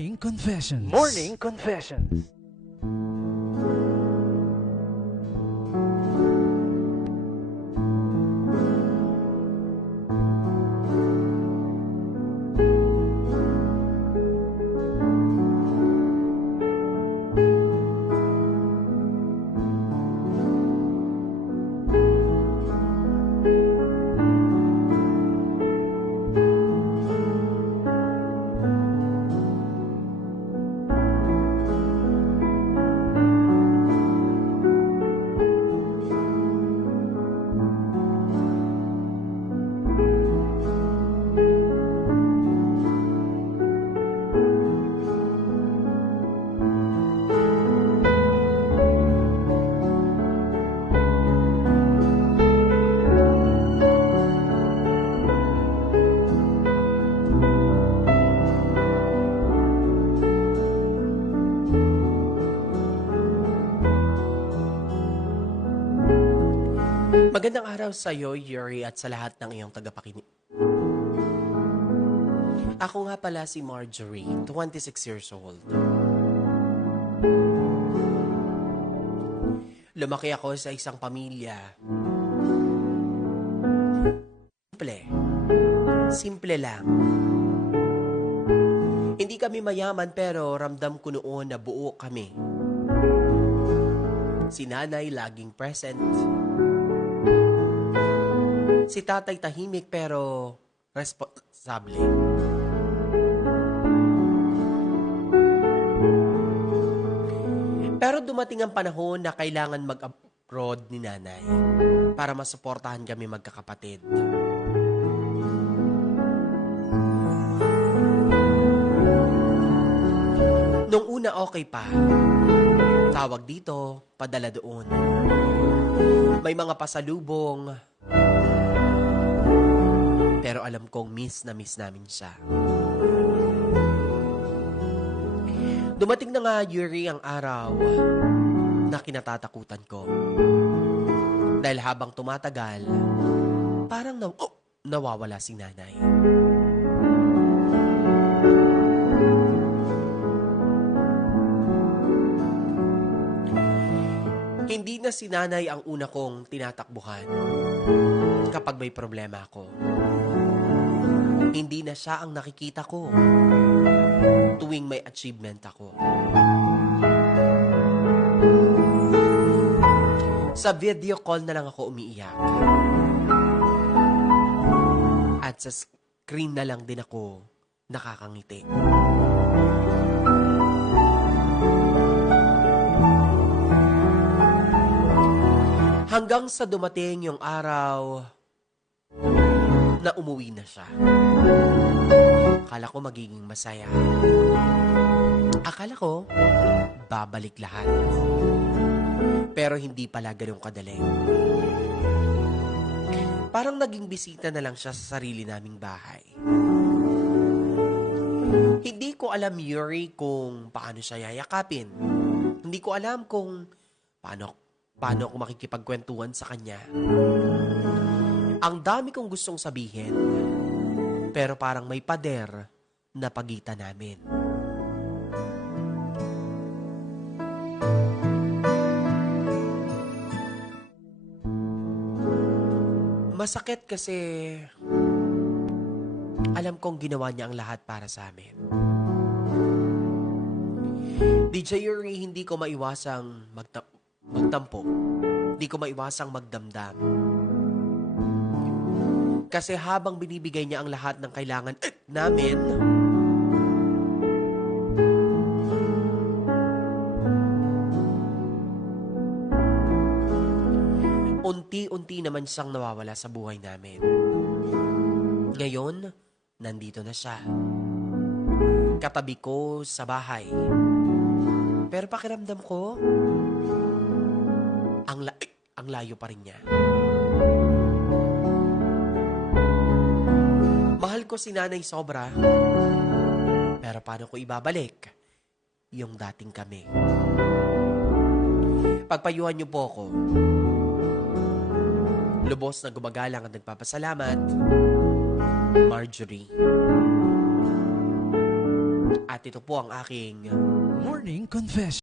Morning Confessions. Morning Confessions. Magandang araw sa iyo, Yuri, at sa lahat ng iyong tagapakinig. Ako nga pala si Marjorie, 26 years old. Lumaki ako sa isang pamilya. Simple lang. Hindi kami mayaman pero ramdam ko noon na buo kami. Si nanay laging present. Si tatay tahimik pero responsable. Pero dumating ang panahon na kailangan mag-abroad ni nanay para masuportahan kami magkakapatid. Nung una okay pa. Tawag dito, padala doon. May mga pasalubong. Pero alam kong miss na miss namin siya. Dumating na nga, Yuri, ang araw na kinatatakutan ko. Dahil habang tumatagal, parang nawawala si nanay. Hindi na si nanay ang una kong tinatakbuhan kapag may problema ako. Hindi na siya ang nakikita ko tuwing may achievement ako. Sa video call na lang ako umiiyak. At sa screen na lang din ako nakakangiti. Hanggang sa dumating yung araw na umuwi na siya. Akala ko magiging masaya. Akala ko babalik lahat. Pero hindi pala ganun kadali. Parang naging bisita na lang siya sa sarili naming bahay. Hindi ko alam, Yuri, kung paano siya yayakapin. Hindi ko alam kung paano ako makikipagkwentuhan sa kanya. Ang dami kong gustong sabihin, pero parang may pader na pagitan namin. Masakit kasi alam kong ginawa niya ang lahat para sa amin. DJ Yuri, hindi ko maiwasang magtampo. Hindi ko maiwasang magdamdam. Kasi habang binibigay niya ang lahat ng kailangan namin, unti-unti naman siyang nawawala sa buhay namin. Ngayon, nandito na siya. Katabi ko sa bahay. Pero pakiramdam ko, ang layo pa rin niya. Mahal ko si nanay sobra. Pero paano ko ibabalik yung dating kami? Pagpayuhan niyo po ako. Lubos na gumagalang at nagpapasalamat, Marjorie. At ito po ang aking Morning Confession.